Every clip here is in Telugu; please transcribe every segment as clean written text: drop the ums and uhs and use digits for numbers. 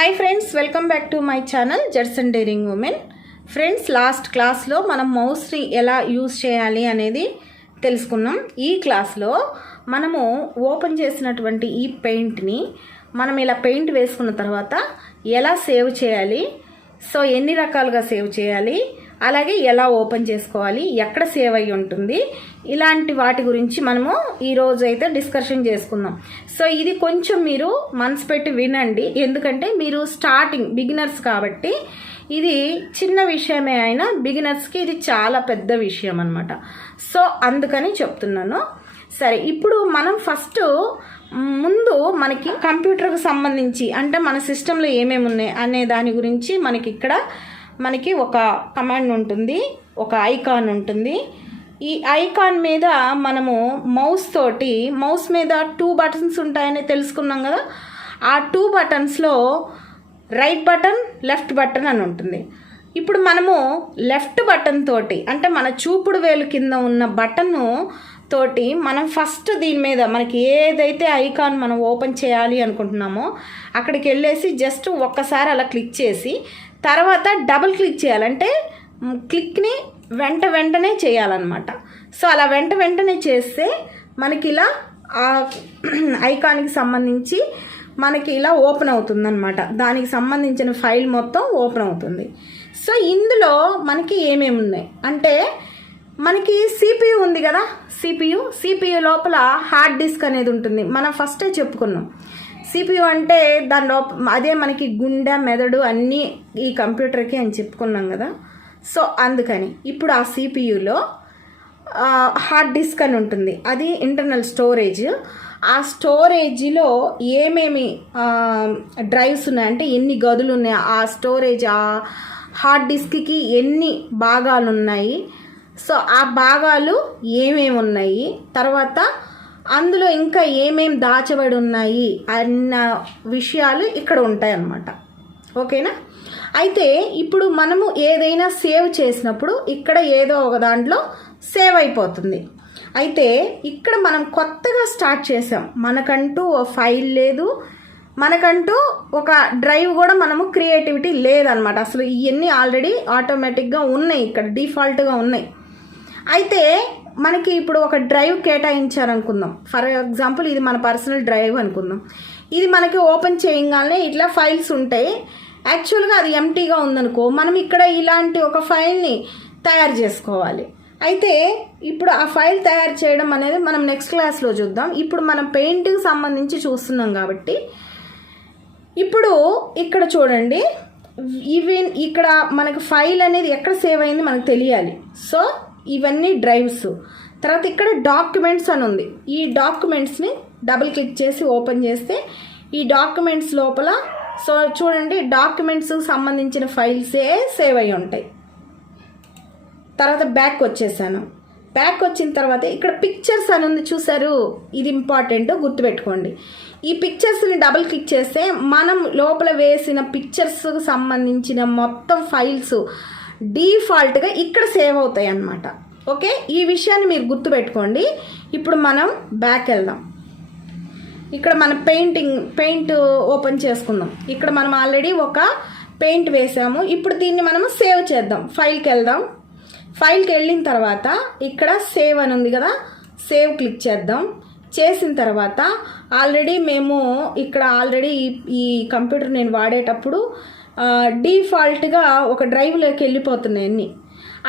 Hi friends, welcome back to my channel Judson daring women. Friends, last క్లాస్లో మనం మౌస్ని ఎలా యూజ్ చేయాలి అనేది తెలుసుకున్నాం. ఈ క్లాస్లో మనము ఓపెన్ చేసినటువంటి ఈ పెయింట్ని మనం ఇలా పెయింట్ వేసుకున్న తర్వాత ఎలా సేవ్ చేయాలి, సో ఎన్ని రకాలుగా సేవ్ చేయాలి, అలాగే ఎలా ఓపెన్ చేసుకోవాలి, ఎక్కడ సేవ్ అయ్యి ఉంటుంది, ఇలాంటి వాటి గురించి మనము ఈరోజు అయితే డిస్కషన్ చేసుకుందాం. సో ఇది కొంచెం మీరు మనసు పెట్టి వినండి, ఎందుకంటే మీరు స్టార్టింగ్ బిగినర్స్ కాబట్టి ఇది చిన్న విషయమే అయినా బిగినర్స్కి ఇది చాలా పెద్ద విషయం అనమాట. సో అందుకని చెప్తున్నాను. సరే, ఇప్పుడు మనం ఫస్ట్ ముందు మనకి కంప్యూటర్కి సంబంధించి అంటే మన సిస్టంలో ఏమేమి ఉన్నాయి అనే దాని గురించి మనకి ఒక కమాండ్ ఉంటుంది, ఒక ఐకాన్ ఉంటుంది. ఈ ఐకాన్ మీద మనము మౌస్ మీద 2 బటన్స్ ఉంటాయని తెలుసుకున్నాం కదా. ఆ 2 బటన్స్లో రైట్ బటన్, లెఫ్ట్ బటన్ అని ఉంటుంది. ఇప్పుడు మనము లెఫ్ట్ బటన్ తోటి అంటే మన చూపుడు వేలు కింద ఉన్న బటన్ను తోటి మనం ఫస్ట్ దీని మీద మనకి ఏదైతే ఐకాన్ మనం ఓపెన్ చేయాలి అనుకుంటున్నామో అక్కడికి వెళ్ళేసి జస్ట్ ఒక్కసారి అలా క్లిక్ చేసి తర్వాత డబుల్ క్లిక్ చేయాలంటే క్లిక్ని వెంటనే చేయాలన్నమాట. సో అలా వెంటనే చేస్తే మనకి ఇలా ఆ ఐకాన్కి సంబంధించి మనకి ఇలా ఓపెన్ అవుతుందన్నమాట. దానికి సంబంధించిన ఫైల్ మొత్తం ఓపెన్ అవుతుంది. సో ఇందులో మనకి ఏమేమి ఉన్నాయి అంటే మనకి సిపియు ఉంది కదా. సిపియు లోపల హార్డ్ డిస్క్ అనేది ఉంటుంది. మనం ఫస్టే చెప్పుకున్నాం. సిపియు అంటే దాని అదే మనకి గుండె, మెదడు అన్నీ ఈ కంప్యూటర్కి అని చెప్పుకున్నాం కదా. సో అందుకని ఇప్పుడు ఆ సిపియులో హార్డ్ డిస్క్ అని ఉంటుంది, అది ఇంటర్నల్ స్టోరేజ్. ఆ స్టోరేజ్లో ఏమేమి డ్రైవ్స్ ఉన్నాయంటే ఎన్ని గదులు ఉన్నాయి, ఆ స్టోరేజ్ ఆ హార్డ్ డిస్క్కి ఎన్ని భాగాలు ఉన్నాయి, సో ఆ భాగాలు ఏమేమి ఉన్నాయి, తర్వాత అందులో ఇంకా ఏమేమి దాచబడి ఉన్నాయి అన్న విషయాలు ఇక్కడ ఉంటాయి అన్నమాట. ఓకేనా? అయితే ఇప్పుడు మనము ఏదైనా సేవ్ చేసినప్పుడు ఇక్కడ ఏదో ఒక దాంట్లో సేవ్ అయిపోతుంది. అయితే ఇక్కడ మనం కొత్తగా స్టార్ట్ చేసాం, మనకంటూ ఫైల్ లేదు, మనకంటూ ఒక డ్రైవ్ కూడా మనము క్రియేటివిటీ లేదనమాట. అసలు ఇవన్నీ ఆల్రెడీ ఆటోమేటిక్గా ఉన్నాయి, ఇక్కడ డిఫాల్ట్గా ఉన్నాయి. అయితే మనకి ఇప్పుడు ఒక డ్రైవ్ కేటాయించారనుకుందాం. ఫర్ ఎగ్జాంపుల్ ఇది మన పర్సనల్ డ్రైవ్ అనుకుందాం. ఇది మనకి ఓపెన్ చేయగానే ఇట్లా ఫైల్స్ ఉంటాయి. యాక్చువల్గా అది ఎంటీగా ఉందనుకో, మనం ఇక్కడ ఇలాంటి ఒక ఫైల్ని తయారు చేసుకోవాలి. అయితే ఇప్పుడు ఆ ఫైల్ తయారు చేయడం అనేది మనం నెక్స్ట్ క్లాస్లో చూద్దాం. ఇప్పుడు మనం పెయింట్కి సంబంధించి చూస్తున్నాం కాబట్టి ఇప్పుడు ఇక్కడ చూడండి, ఇక్కడ మనకు ఫైల్ అనేది ఎక్కడ సేవ్ అయింది మనకు తెలియాలి. సో ఇవన్నీ డ్రైవ్స్. తర్వాత ఇక్కడ డాక్యుమెంట్స్ అని ఉంది. ఈ డాక్యుమెంట్స్ని డబుల్ క్లిక్ చేసి ఓపెన్ చేస్తే ఈ డాక్యుమెంట్స్ లోపల సో చూడండి డాక్యుమెంట్స్కి సంబంధించిన ఫైల్సే సేవ్ అయి ఉంటాయి. తర్వాత బ్యాక్ వచ్చేసాను. బ్యాక్ వచ్చిన తర్వాత ఇక్కడ పిక్చర్స్ అని ఉంది, చూసారు? ఇది ఇంపార్టెంట్, గుర్తుపెట్టుకోండి. ఈ పిక్చర్స్ని డబుల్ క్లిక్ చేస్తే మనం లోపల వేసిన పిక్చర్స్కి సంబంధించిన మొత్తం ఫైల్స్ డిఫాల్ట్గా ఇక్కడ సేవ్ అవుతాయి అన్నమాట. ఓకే, ఈ విషయాన్ని మీరు గుర్తుపెట్టుకోండి. ఇప్పుడు మనం బ్యాక్ వెళ్దాం. ఇక్కడ మన పెయింట్ ఓపెన్ చేసుకుందాం. ఇక్కడ మనం ఆల్రెడీ ఒక పెయింట్ వేసాము. ఇప్పుడు దీన్ని మనము సేవ్ చేద్దాం. ఫైల్కి వెళ్దాం. ఫైల్కి వెళ్ళిన తర్వాత ఇక్కడ సేవ్ అని ఉంది కదా, సేవ్ క్లిక్ చేద్దాం. చేసిన తర్వాత ఆల్రెడీ మేము ఇక్కడ ఈ కంప్యూటర్ నేను వాడేటప్పుడు డిఫాల్ట్గా ఒక డ్రైవ్లోకి వెళ్ళిపోతున్నాయి అన్నీ.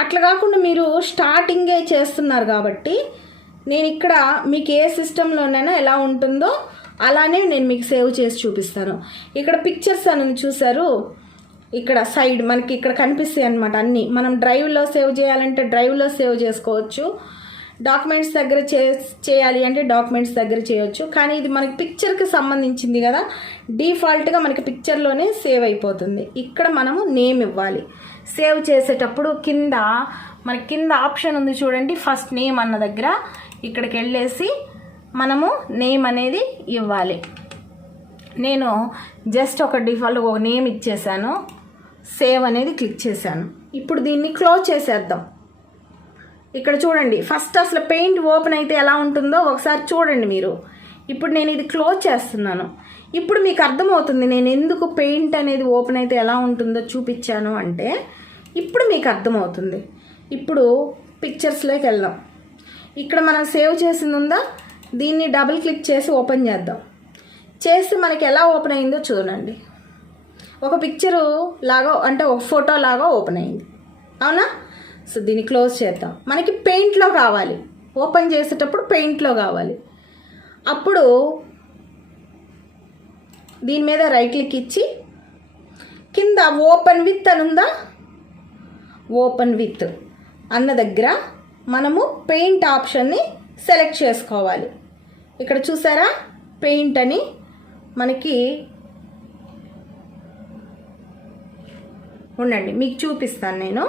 అట్లా కాకుండా మీరు స్టార్టింగే చేస్తున్నారు కాబట్టి నేను ఇక్కడ మీకు ఏ సిస్టంలోనైనా ఎలా ఉంటుందో అలానే నేను మీకు సేవ్ చేసి చూపిస్తాను. ఇక్కడ పిక్చర్స్ అని చూసారు, ఇక్కడ సైడ్ మనకి ఇక్కడ కనిపిస్తాయి అన్నమాట అన్నీ. మనం డ్రైవ్లో సేవ్ చేయాలంటే డ్రైవ్లో సేవ్ చేసుకోవచ్చు, డాక్యుమెంట్స్ దగ్గర చేయాలి అంటే డాక్యుమెంట్స్ దగ్గర చేయవచ్చు. కానీ ఇది మనకి పిక్చర్కి సంబంధించింది కదా, డిఫాల్ట్గా మనకి పిక్చర్లోనే సేవ్ అయిపోతుంది. ఇక్కడ మనము నేమ్ ఇవ్వాలి. సేవ్ చేసేటప్పుడు మనకి కింద ఆప్షన్ ఉంది చూడండి, ఫస్ట్ నేమ్ అన్న దగ్గర ఇక్కడికి వెళ్ళేసి మనము నేమ్ అనేది ఇవ్వాలి. నేను జస్ట్ ఒక డిఫాల్ట్ ఒక నేమ్ ఇచ్చేసాను, సేవ్ అనేది క్లిక్ చేశాను. ఇప్పుడు దీన్ని క్లోజ్ చేసేద్దాం. ఇక్కడ చూడండి, ఫస్ట్ అసలు పెయింట్ ఓపెన్ అయితే ఎలా ఉంటుందో ఒకసారి చూడండి మీరు. ఇప్పుడు నేను ఇది క్లోజ్ చేస్తున్నాను. ఇప్పుడు మీకు అర్థమవుతుంది నేను ఎందుకు పెయింట్ అనేది ఓపెన్ అయితే ఎలా ఉంటుందో చూపించాను అంటే ఇప్పుడు మీకు అర్థమవుతుంది. ఇప్పుడు పిక్చర్స్లోకి వెళ్దాం. ఇక్కడ మనం సేవ్ చేసింది ఉందా, దీన్ని డబుల్ క్లిక్ చేసి ఓపెన్ చేద్దాం. చేసి మనకి ఎలా ఓపెన్ అయిందో చూడండి. ఒక పిక్చరు లాగా అంటే ఒక ఫోటో లాగా ఓపెన్ అయింది, అవునా? సో దీన్ని క్లోజ్ చేద్దాం. మనకి పెయింట్లో కావాలి, ఓపెన్ చేసేటప్పుడు పెయింట్లో కావాలి. అప్పుడు దీని మీద రైట్ క్లిక్ ఇచ్చి కింద ఓపెన్ విత్ అని ఉందా, ఓపెన్ విత్ అన్న దగ్గర మనము పెయింట్ ఆప్షన్ని సెలెక్ట్ చేసుకోవాలి. ఇక్కడ చూసారా పెయింట్ అని మనకి ఉండండి, మీకు చూపిస్తాను నేను.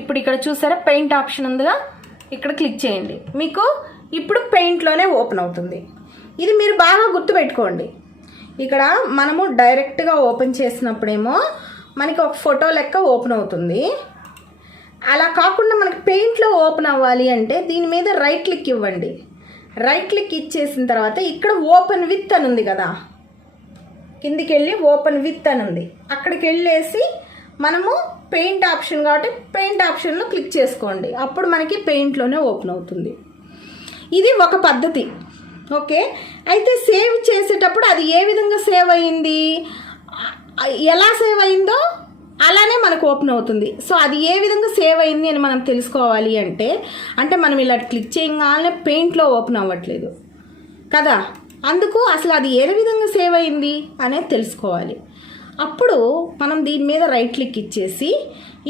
ఇప్పుడు ఇక్కడ చూసారా పెయింట్ ఆప్షన్ ఉందిగా, ఇక్కడ క్లిక్ చేయండి. మీకు ఇప్పుడు పెయింట్లోనే ఓపెన్ అవుతుంది. ఇది మీరు బాగా గుర్తుపెట్టుకోండి. ఇక్కడ మనము డైరెక్ట్గా ఓపెన్ చేసినప్పుడేమో మనకి ఒక ఫోటో లెక్క ఓపెన్ అవుతుంది. అలా కాకుండా మనకి పెయింట్లో ఓపెన్ అవ్వాలి అంటే దీని మీద రైట్ క్లిక్ ఇవ్వండి. రైట్ క్లిక్ ఇచ్చేసిన తర్వాత ఇక్కడ ఓపెన్ విత్ అని ఉంది కదా, కిందికి వెళ్ళి ఓపెన్ విత్ అని ఉంది, అక్కడికి వెళ్ళేసి మనము పెయింట్ ఆప్షన్ కాబట్టి పెయింట్ ఆప్షన్లో క్లిక్ చేసుకోండి. అప్పుడు మనకి పెయింట్లోనే ఓపెన్ అవుతుంది. ఇది ఒక పద్ధతి. ఓకే, అయితే సేవ్ చేసేటప్పుడు అది ఏ విధంగా సేవ్ అయ్యింది, ఎలా సేవ్ అయిందో అలానే మనకు ఓపెన్ అవుతుంది. సో అది ఏ విధంగా సేవ్ అయింది అని మనం తెలుసుకోవాలి అంటే మనం ఇలా క్లిక్ చేయగానే పెయింట్లో ఓపెన్ అవ్వట్లేదు కదా, అందుకు అసలు అది ఏ విధంగా సేవ్ అయింది అనేది తెలుసుకోవాలి. అప్పుడు మనం దీని మీద రైట్ క్లిక్ ఇచ్చేసి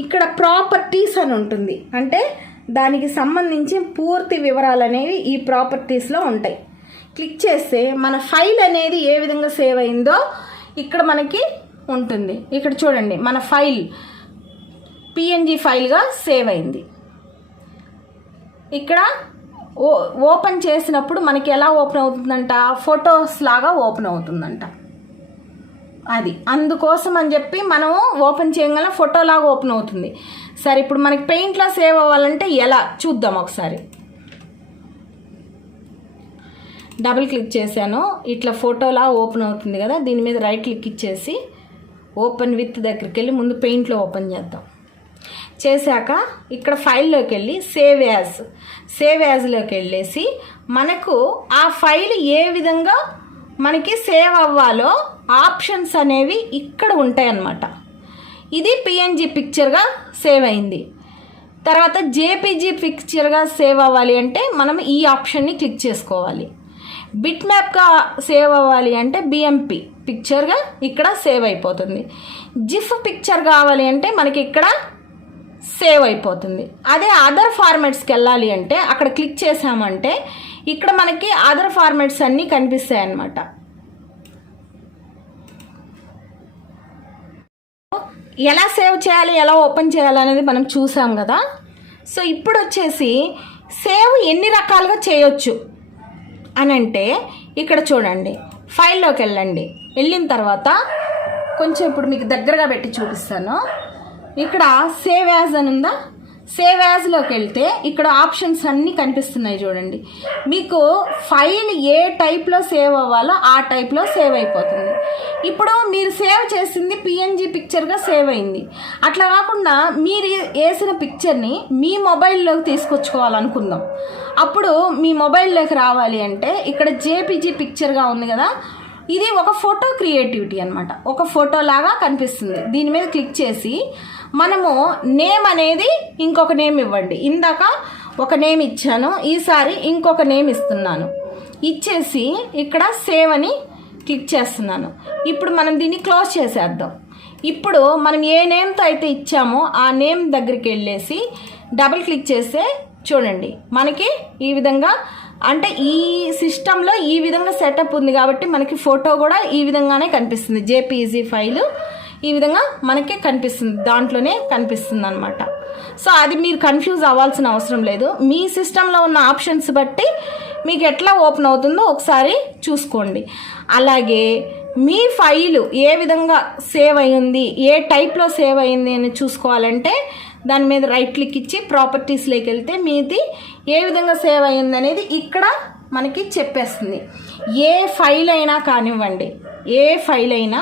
ఇక్కడ ప్రాపర్టీస్ అని ఉంటుంది, అంటే దానికి సంబంధించి పూర్తి వివరాలు అనేవి ఈ ప్రాపర్టీస్లో ఉంటాయి. క్లిక్ చేస్తే మన ఫైల్ అనేది ఏ విధంగా సేవ్ అయిందో ఇక్కడ మనకి ఉంటుంది. ఇక్కడ చూడండి మన ఫైల్ పిఎన్జి ఫైల్గా సేవ్ అయింది. ఇక్కడ ఓపెన్ చేసినప్పుడు మనకి ఎలా ఓపెన్ అవుతుందంట, ఫొటోస్ లాగా ఓపెన్ అవుతుందంట. అది అందుకోసం అని చెప్పి మనం ఓపెన్ చేయగల ఫోటోలాగా ఓపెన్ అవుతుంది. సరే, ఇప్పుడు మనకి పెయింట్లో సేవ్ అవ్వాలంటే ఎలా చూద్దాం ఒకసారి. డబుల్ క్లిక్ చేశాను, ఇట్లా ఫోటోలా ఓపెన్ అవుతుంది కదా, దీని మీద రైట్ క్లిక్ ఇచ్చేసి ఓపెన్ విత్ దగ్గరికి వెళ్ళి ముందు పెయింట్లో ఓపెన్ చేద్దాం. చేశాక ఇక్కడ ఫైల్లోకి వెళ్ళి సేవ్ యాజ్లోకి వెళ్ళేసి మనకు ఆ ఫైల్ ఏ విధంగా మనకి సేవ్ అవ్వాలో ఆప్షన్స్ అనేవి ఇక్కడ ఉంటాయి అన్నమాట. ఇది పిఎన్జి పిక్చర్గా సేవ్ అయింది. తర్వాత జేపీజీ పిక్చర్గా సేవ్ అవ్వాలి అంటే మనం ఈ ఆప్షన్ని క్లిక్ చేసుకోవాలి. బిట్ మ్యాప్గా సేవ్ అవ్వాలి అంటే బిఎంపి పిక్చర్గా ఇక్కడ సేవ్ అయిపోతుంది. జిఫ్ పిక్చర్ కావాలి అంటే మనకి ఇక్కడ సేవ్ అయిపోతుంది. అదే అదర్ ఫార్మాట్స్కి వెళ్ళాలి అంటే అక్కడ క్లిక్ చేసామంటే ఇక్కడ మనకి అదర్ ఫార్మాట్స్ అన్నీ కనిపిస్తాయి అన్నమాట. ఎలా సేవ్ చేయాలి, ఎలా ఓపెన్ చేయాలి అనేది మనం చూసాం కదా. సో ఇప్పుడు వచ్చేసి సేవ్ ఎన్ని రకాలుగా చేయొచ్చు అని అంటే ఇక్కడ చూడండి, ఫైల్లోకి వెళ్ళండి. వెళ్ళిన తర్వాత కొంచెం ఇప్పుడు మీకు దగ్గరగా పెట్టి చూపిస్తాను. ఇక్కడ సేవ్ యాజ్ అని ఉందా, సేవ్ యాజ్లోకి వెళ్తే ఇక్కడ ఆప్షన్స్ అన్నీ కనిపిస్తున్నాయి చూడండి. మీకు ఫైల్ ఏ టైప్లో సేవ్ అవ్వాలో ఆ టైప్లో సేవ్ అయిపోతుంది. ఇప్పుడు మీరు సేవ్ చేసింది పిఎన్జి పిక్చర్గా సేవ్ అయింది. అట్లా కాకుండా మీరు వేసిన పిక్చర్ని మీ మొబైల్లోకి తీసుకొచ్చుకోవాలనుకుందాం. అప్పుడు మీ మొబైల్లోకి రావాలి అంటే ఇక్కడ జేపీజీ పిక్చర్గా ఉంది కదా, ఇది ఒక ఫోటో క్రియేటివిటీ అనమాట. ఒక ఫోటో లాగా కనిపిస్తుంది. దీని మీద క్లిక్ చేసి మనము నేమ్ అనేది ఇంకొక నేమ్ ఇవ్వండి. ఇందాక ఒక నేమ్ ఇచ్చాను, ఈసారి ఇంకొక నేమ్ ఇస్తున్నాను. ఇచ్చేసి ఇక్కడ సేవ్ అని క్లిక్ చేస్తున్నాను. ఇప్పుడు మనం దీన్ని క్లోజ్ చేసేద్దాం. ఇప్పుడు మనం ఏ నేమ్తో అయితే ఇచ్చామో ఆ నేమ్ దగ్గరికి వెళ్ళేసి డబుల్ క్లిక్ చేస్తే చూడండి మనకి ఈ విధంగా, అంటే ఈ సిస్టంలో ఈ విధంగా సెటప్ ఉంది కాబట్టి మనకి ఫోటో కూడా ఈ విధంగానే కనిపిస్తుంది. జేపీజీ ఫైలు ఈ విధంగా మనకి కనిపిస్తుంది, దాంట్లోనే కనిపిస్తుంది అనమాట. సో అది మీరు కన్ఫ్యూజ్ అవ్వాల్సిన అవసరం లేదు. మీ సిస్టంలో ఉన్న ఆప్షన్స్ బట్టి మీకు ఎట్లా ఓపెన్ అవుతుందో ఒకసారి చూసుకోండి. అలాగే మీ ఫైలు ఏ విధంగా సేవ్ అయ్యింది, ఏ టైప్లో సేవ్ అయ్యింది అని చూసుకోవాలంటే దాని మీద రైట్ క్లిక్ ఇచ్చి ప్రాపర్టీస్లోకి వెళ్తే మీది ఏ విధంగా సేవ్ అయ్యింది అనేది ఇక్కడ మనకి చెప్పేస్తుంది. ఏ ఫైల్ అయినా కానివ్వండి, ఏ ఫైల్ అయినా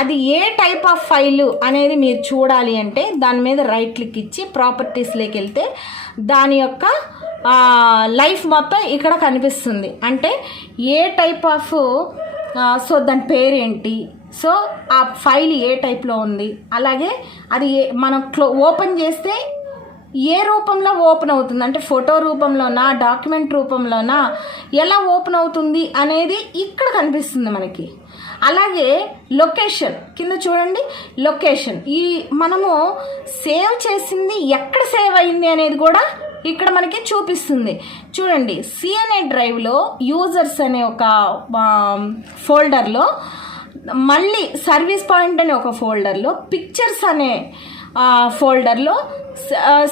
అది ఏ టైప్ ఆఫ్ ఫైలు అనేది మీరు చూడాలి అంటే దాని మీద రైట్ క్లిక్ ఇచ్చి ప్రాపర్టీస్లోకి వెళ్తే దాని యొక్క లైఫ్ మొత్తం ఇక్కడ కనిపిస్తుంది. అంటే ఏ టైప్ ఆఫ్ సో దాని పేరేంటి, సో ఆ ఫైల్ ఏ టైప్లో ఉంది, అలాగే అది మనం ఓపెన్ చేస్తే ఏ రూపంలో ఓపెన్ అవుతుంది, అంటే ఫోటో రూపంలోనా డాక్యుమెంట్ రూపంలోనా ఎలా ఓపెన్ అవుతుంది అనేది ఇక్కడ కనిపిస్తుంది మనకి. అలాగే లొకేషన్ కింద చూడండి, లొకేషన్ ఈ మనము సేవ్ చేసింది ఎక్కడ సేవ్ అయింది అనేది కూడా ఇక్కడ మనకి చూపిస్తుంది. చూడండి, సిఎన్ఏ డ్రైవ్లో యూజర్స్ అనే ఒక ఫోల్డర్లో, మళ్ళీ సర్వీస్ పాయింట్ అనే ఒక ఫోల్డర్లో, పిక్చర్స్ అనే ఫోల్డర్లో,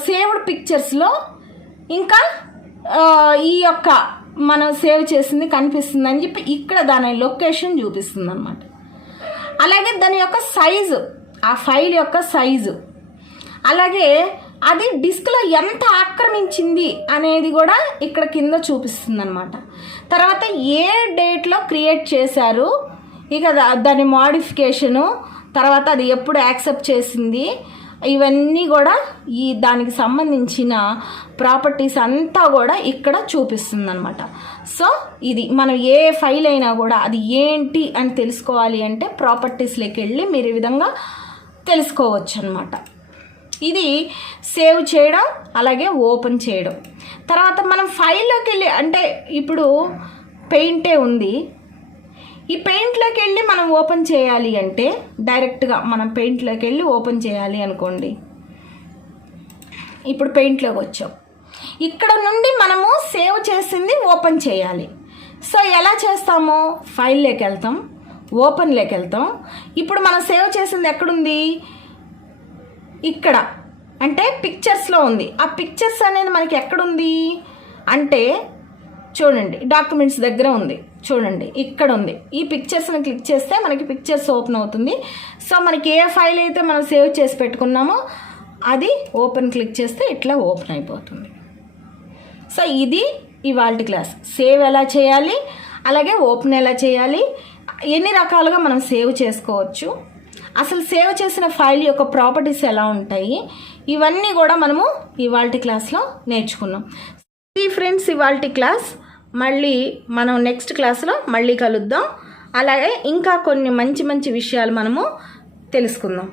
సేవ్డ్ పిక్చర్స్లో, ఇంకా ఈ యొక్క మనం సేవ్ చేసింది కనిపిస్తుంది అని చెప్పి ఇక్కడ దాని లొకేషన్ చూపిస్తుంది అన్నమాట. అలాగే దాని యొక్క సైజు, ఆ ఫైల్ యొక్క సైజు, అలాగే అది డిస్క్లో ఎంత ఆక్రమించింది అనేది కూడా ఇక్కడ కింద చూపిస్తుంది అనమాట. తర్వాత ఏ డేట్లో క్రియేట్ చేశారు, ఇక దాని మోడిఫికేషను, తర్వాత అది ఎప్పుడు యాక్సెప్ట్ చేసింది, ఇవన్నీ కూడా ఈ దానికి సంబంధించిన ప్రాపర్టీస్ అంతా కూడా ఇక్కడ చూపిస్తుంది అనమాట. సో ఇది మనం ఏ ఫైల్ అయినా కూడా అది ఏంటి అని తెలుసుకోవాలి అంటే ప్రాపర్టీస్లోకి వెళ్ళి మీరు ఈ విధంగా తెలుసుకోవచ్చు అనమాట. ఇది సేవ్ చేయడం, అలాగే ఓపెన్ చేయడం. తర్వాత మనం ఫైల్లోకి వెళ్ళి, అంటే ఇప్పుడు పెయింటే ఉంది, ఈ పెయింట్లోకి వెళ్ళి మనం ఓపెన్ చేయాలి అంటే డైరెక్ట్గా మనం పెయింట్లోకి వెళ్ళి ఓపెన్ చేయాలి అనుకోండి. ఇప్పుడు పెయింట్లోకి వచ్చాం, ఇక్కడ నుండి మనము సేవ్ చేసింది ఓపెన్ చేయాలి. సో ఎలా చేస్తాము, ఫైల్లోకి వెళ్తాం, ఓపెన్లోకి వెళ్తాం. ఇప్పుడు మనం సేవ్ చేసింది ఎక్కడుంది, ఇక్కడ, అంటే పిక్చర్స్లో ఉంది. ఆ పిక్చర్స్ అనేది మనకి ఎక్కడుంది అంటే చూడండి, డాక్యుమెంట్స్ దగ్గర ఉంది, చూడండి ఇక్కడ ఉంది. ఈ పిక్చర్స్ని క్లిక్ చేస్తే మనకి పిక్చర్స్ ఓపెన్ అవుతుంది. సో మనకి ఏ ఫైల్ అయితే మనం సేవ్ చేసి పెట్టుకున్నామో అది ఓపెన్ క్లిక్ చేస్తే ఇట్లా ఓపెన్ అయిపోతుంది. సో ఇది ఇవాల్టి క్లాస్. సేవ్ ఎలా చేయాలి, అలాగే ఓపెన్ ఎలా చేయాలి, ఎన్ని రకాలుగా మనం సేవ్ చేసుకోవచ్చు, అసలు సేవ్ చేసిన ఫైల్ యొక్క ప్రాపర్టీస్ ఎలా ఉంటాయి, ఇవన్నీ కూడా మనము ఇవాల్టి క్లాస్లో నేర్చుకున్నాం. ఈ ఫ్రెండ్స్ ఇవాల్టి క్లాస్. మళ్ళీ మనం నెక్స్ట్ క్లాస్లో మళ్ళీ కలుద్దాం. అలాగే ఇంకా కొన్ని మంచి మంచి విషయాలు మనము తెలుసుకుందాం.